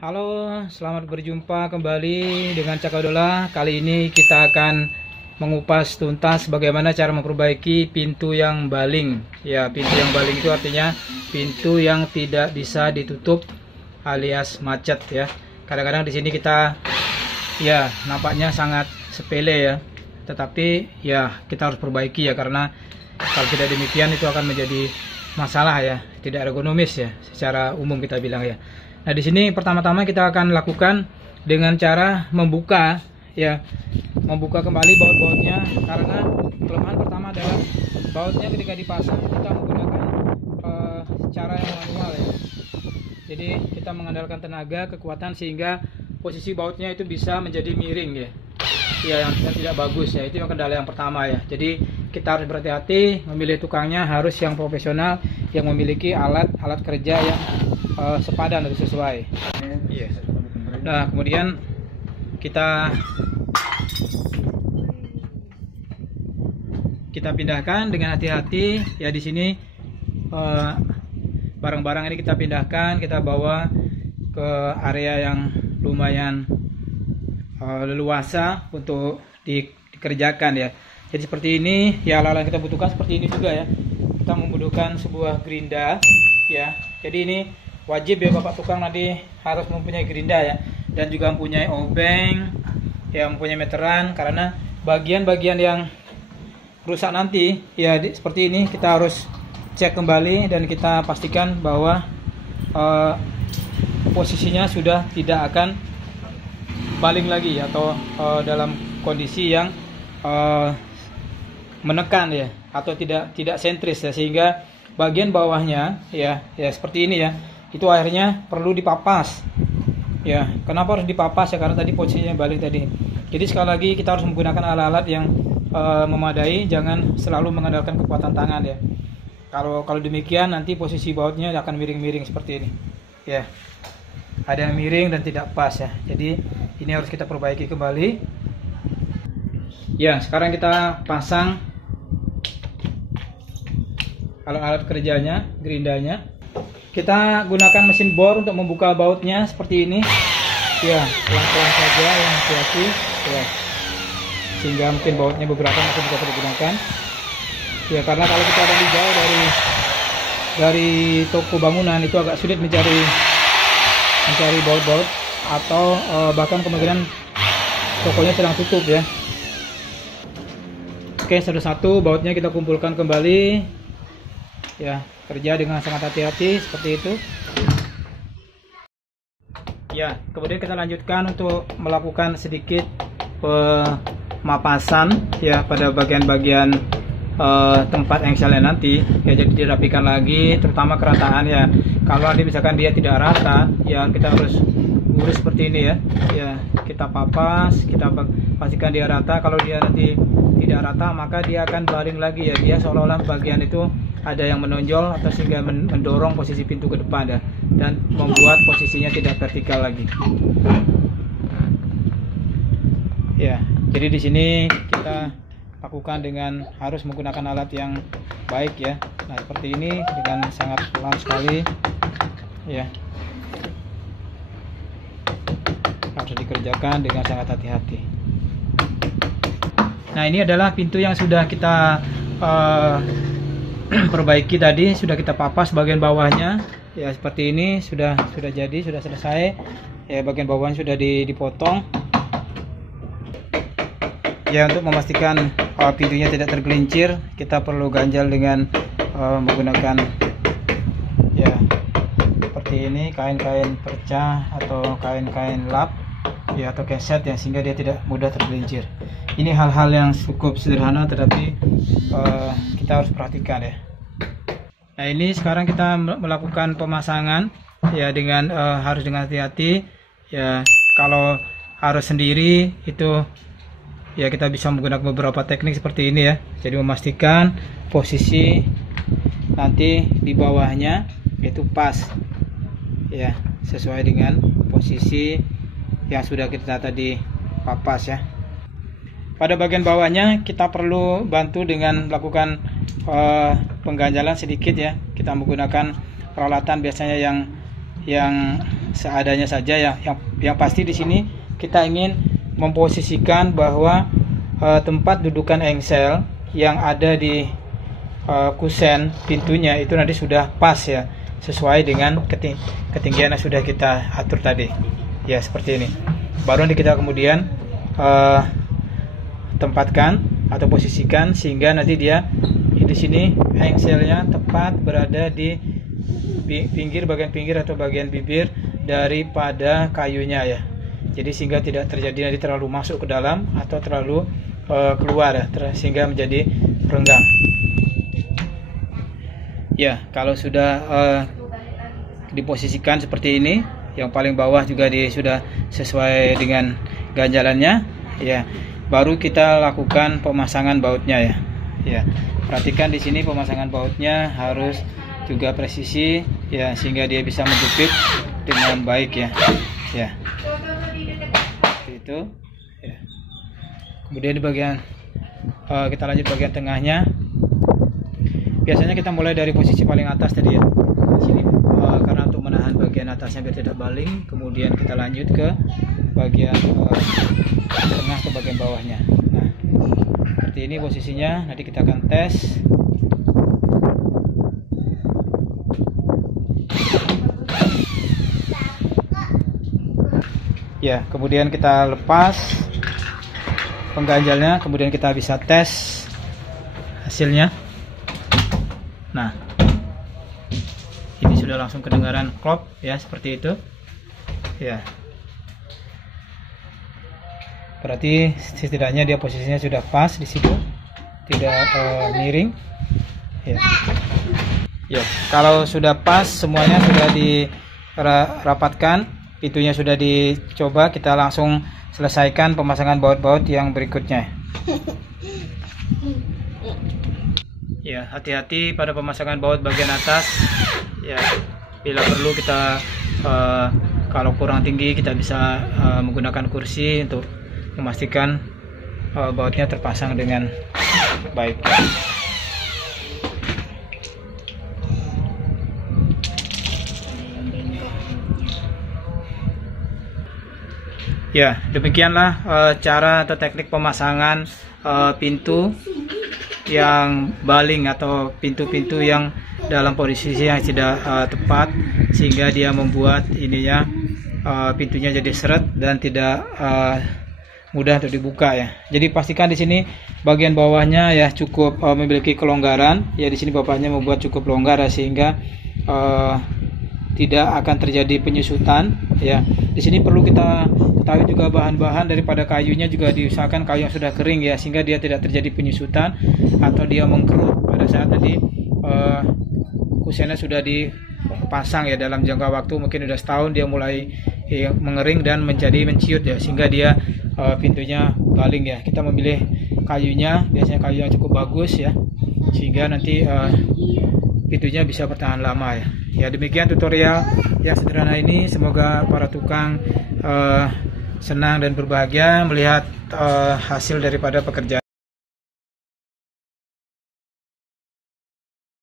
Halo, selamat berjumpa kembali dengan Cakadola. Kali ini kita akan mengupas tuntas bagaimana cara memperbaiki pintu yang baling. Ya, pintu yang baling itu artinya pintu yang tidak bisa ditutup alias macet ya. Kadang-kadang di sini kita ya nampaknya sangat sepele ya. Tetapi ya kita harus perbaiki ya, karena kalau tidak demikian itu akan menjadi masalah ya, tidak ergonomis ya secara umum kita bilang ya. Nah, di sini pertama-tama kita akan lakukan dengan cara membuka ya, membuka kembali baut-bautnya, karena kelemahan pertama adalah bautnya ketika dipasang kita menggunakan cara yang manual ya. Jadi kita mengandalkan tenaga, kekuatan sehingga posisi bautnya itu bisa menjadi miring ya. Ya, yang tidak bagus ya. Itu yang kendala yang pertama ya. Jadi kita harus berhati-hati, memilih tukangnya harus yang profesional, yang memiliki alat kerja yang sepadan atau sesuai. Yes. Nah, kemudian kita pindahkan dengan hati-hati ya. Di sini barang-barang ini kita pindahkan, kita bawa ke area yang lumayan leluasa untuk dikerjakan ya. Jadi seperti ini ya, alat-alat yang kita butuhkan seperti ini juga ya. Kita membutuhkan sebuah gerinda ya. Jadi ini wajib ya, Bapak tukang nanti harus mempunyai gerinda ya, dan juga mempunyai obeng ya, mempunyai meteran, karena bagian-bagian yang rusak nanti ya seperti ini kita harus cek kembali dan kita pastikan bahwa posisinya sudah tidak akan baling lagi atau dalam kondisi yang menekan ya, atau tidak sentris ya, sehingga bagian bawahnya ya seperti ini ya, itu akhirnya perlu dipapas ya. Kenapa harus dipapas ya? Karena tadi posisinya balik tadi. Jadi sekali lagi kita harus menggunakan alat-alat yang memadai, jangan selalu mengandalkan kekuatan tangan ya. Kalau demikian nanti posisi bautnya akan miring-miring seperti ini ya, ada yang miring dan tidak pas ya. Jadi ini harus kita perbaiki kembali ya. Sekarang kita pasang alat-alat kerjanya, gerindanya. Kita gunakan mesin bor untuk membuka bautnya seperti ini ya, pelan-pelan saja yang hati-hati ya, sehingga mungkin bautnya beberapa masih bisa digunakan ya, karena kalau kita ada di jauh dari toko bangunan itu agak sulit mencari baut-baut, atau bahkan kemungkinan tokonya sedang tutup ya. Oke, satu-satu bautnya kita kumpulkan kembali ya, kerja dengan sangat hati-hati seperti itu ya. Kemudian kita lanjutkan untuk melakukan sedikit pemapasan ya pada bagian-bagian tempat engselnya nanti ya. Jadi dirapikan lagi, terutama kerataan ya. Kalau nanti misalkan dia tidak rata ya, kita harus urus seperti ini ya, kita papas, kita pastikan dia rata. Kalau dia nanti tidak rata, maka dia akan baling lagi ya, dia seolah-olah bagian itu ada yang menonjol atau sehingga mendorong posisi pintu ke depan ya, dan membuat posisinya tidak vertikal lagi ya. Jadi di sini kita lakukan dengan harus menggunakan alat yang baik ya. Nah, seperti ini dengan sangat pelan sekali ya, harus dikerjakan dengan sangat hati-hati. Nah, ini adalah pintu yang sudah kita perbaiki tadi, sudah kita papas bagian bawahnya ya, seperti ini sudah jadi, sudah selesai ya. Bagian bawahnya sudah dipotong ya. Untuk memastikan pintunya tidak tergelincir, kita perlu ganjal dengan menggunakan ya seperti ini, kain-kain perca atau kain-kain lap ya, atau keset ya, sehingga dia tidak mudah tergelincir. Ini hal-hal yang cukup sederhana, tetapi kita harus perhatikan ya. Nah, ini sekarang kita melakukan pemasangan ya, dengan harus dengan hati-hati ya. Kalau harus sendiri itu ya, kita bisa menggunakan beberapa teknik seperti ini ya. Jadi memastikan posisi nanti di bawahnya itu pas ya, sesuai dengan posisi yang sudah kita tadi papas ya. Pada bagian bawahnya kita perlu bantu dengan melakukan pengganjalan sedikit ya. Kita menggunakan peralatan biasanya yang yang seadanya saja ya. Yang pasti di sini kita ingin memposisikan bahwa tempat dudukan engsel yang ada di kusen pintunya itu nanti sudah pas ya, sesuai dengan ketinggian yang sudah kita atur tadi ya, seperti ini. Baru nanti kita kemudian tempatkan atau posisikan sehingga nanti dia di sini engselnya tepat berada di bagian pinggir atau bagian bibir daripada kayunya ya. Jadi sehingga tidak terjadi nanti terlalu masuk ke dalam atau terlalu keluar ya, sehingga menjadi renggang. Ya, kalau sudah diposisikan seperti ini, yang paling bawah juga sudah sesuai dengan ganjalannya ya. Baru kita lakukan pemasangan bautnya ya. Ya, perhatikan di sini pemasangan bautnya harus juga presisi ya, sehingga dia bisa menjepit dengan baik ya. Ya. Seperti itu. Ya. Kemudian di bagian kita lanjut bagian tengahnya. Biasanya kita mulai dari posisi paling atas tadi ya. Sini karena untuk menahan bagian atasnya biar tidak baling, kemudian kita lanjut ke bagian tengah ke bagian bawahnya. Nah, seperti ini posisinya. Nanti kita akan tes. Ya, kemudian kita lepas pengganjalnya, kemudian kita bisa tes hasilnya. Nah, ini sudah langsung kedengaran klop ya, seperti itu ya. Berarti setidaknya dia posisinya sudah pas di situ, tidak miring ya. Ya, kalau sudah pas semuanya sudah dirapatkan, pintunya sudah dicoba, kita langsung selesaikan pemasangan baut-baut yang berikutnya. Ya, hati-hati pada pemasangan baut bagian atas ya. Bila perlu kita kalau kurang tinggi kita bisa menggunakan kursi untuk memastikan bautnya terpasang dengan baik. Ya, demikianlah cara atau teknik pemasangan pintu yang baling atau pintu-pintu yang dalam posisi yang tidak tepat, sehingga dia membuat ininya pintunya jadi seret dan tidak mudah untuk dibuka ya. Jadi pastikan di sini bagian bawahnya ya cukup memiliki kelonggaran ya. Di sini bapaknya membuat cukup longgar ya, sehingga tidak akan terjadi penyusutan ya. Di sini perlu kita ketahui juga bahan-bahan daripada kayunya juga diusahakan kayu yang sudah kering ya, sehingga dia tidak terjadi penyusutan atau dia mengkerut pada saat nanti kusennya sudah dipasang ya. Dalam jangka waktu mungkin sudah setahun dia mulai mengering dan menjadi menciut ya, sehingga dia pintunya baling ya. Kita memilih kayunya biasanya kayu yang cukup bagus ya, sehingga nanti pintunya bisa bertahan lama ya. Ya, demikian tutorial yang sederhana ini. Semoga para tukang senang dan berbahagia melihat hasil daripada pekerjaan.